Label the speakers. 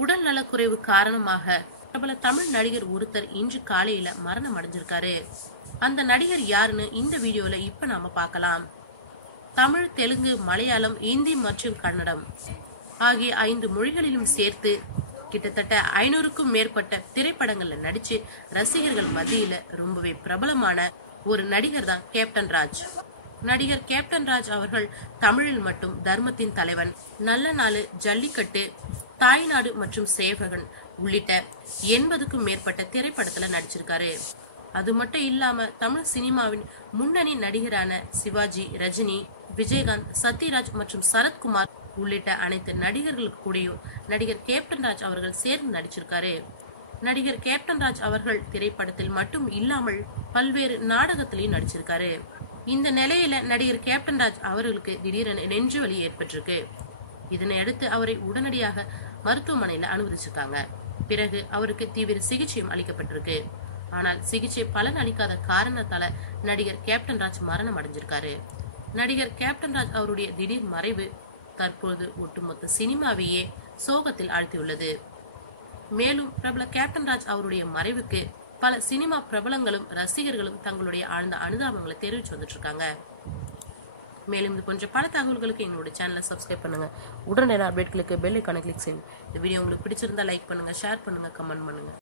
Speaker 1: உடல் நலக்குறைவு காரணமாக பிரபல தமிழ் நடிகர் ஒருத்தர் இன்று காலையில மரணம் அடைஞ்சிருக்காரு. அந்த நடிகர் யாருன்னு இந்த வீடியோல இப்ப நாம பார்க்கலாம். தமிழ் தெலுங்கு மலையாளம் இந்தி மற்றும் கன்னடம் ஆகிய ஐந்து மொழிகளிலும் சேர்த்து கிட்டத்தட்ட ஐநூறுக்கும் மேற்பட்ட திரைப்படங்கள்ல நடிச்சு ரசிகர்கள் மத்தியில ரொம்பவே பிரபலமான ஒரு நடிகர் தான் கேப்டன் ராஜ். நடிகர் கேப்டன் ராஜ் அவர்கள் தமிழில் மட்டும் தர்மத்தின் தலைவன். நல்ல நாள் ஜல்லிக்கட்டு தாய்நாடு மற்றும் சேவகன் உள்ளிட்ட எண்பதுக்கும் மேற்பட்ட திரைப்படத்துல நடிச்சிருக்காரு. அது மட்டும் இல்லாம தமிழ் சினிமாவின் முன்னணி நடிகரான சிவாஜி ரஜினி விஜயகாந்த் சத்யராஜ் மற்றும் சரத்குமார் உள்ளிட்ட அனைத்து நடிகர்களுக்கு கூடயும் நடிகர் கேப்டன் ராஜ் அவர்கள் சேர்ந்து நடிச்சிருக்காரு. நடிகர் கேப்டன் ராஜ் அவர்கள் திரைப்படத்தில் மட்டும் இல்லாமல் பல்வேறு நாடகத்திலையும் நடிச்சிருக்காரு. இந்த நிலையில நடிகர் கேப்டன் ராஜ் அவர்களுக்கு திடீரென நெஞ்சு வலி ஏற்பட்டிருக்கு. இதனை அடுத்து அவரை உடனடியாக மருத்துவமனையில அனுமதிச்சிருக்காங்க பிறகு அவருக்கு தீவிர சிகிச்சையும் அளிக்கப்பட்டிருக்கு. ஆனால் சிகிச்சை பலன் அளிக்காத காரணத்தால நடிகர் கேப்டன் ராஜ் மரணம் அடைஞ்சிருக்காரு. நடிகர் கேப்டன் ராஜ் அவருடைய திடீர் மறைவு தற்போது ஒட்டுமொத்த சினிமாவையே சோகத்தில் ஆழ்த்தியுள்ளது. மேலும் பிரபல கேப்டன் ராஜ் அவருடைய மறைவுக்கு பல சினிமா பிரபலங்களும் ரசிகர்களும் தங்களுடைய ஆழ்ந்த அனுதாபங்களை தெரிவிச்சு வந்துட்டு இருக்காங்க. மேலும் இது போன்ற பல தகவல்களுக்கு எங்களோட சேனலை சப்ஸ்கிரைப் பண்ணுங்கள் உடனடியாக அப்டேட்களுக்கு பெல் ஐக்கானை கிளிக் செய்யுங்க. இந்த வீடியோ உங்களுக்கு பிடிச்சிருந்தா லைக் பண்ணுங்க ஷேர் பண்ணுங்க கமெண்ட் பண்ணுங்க.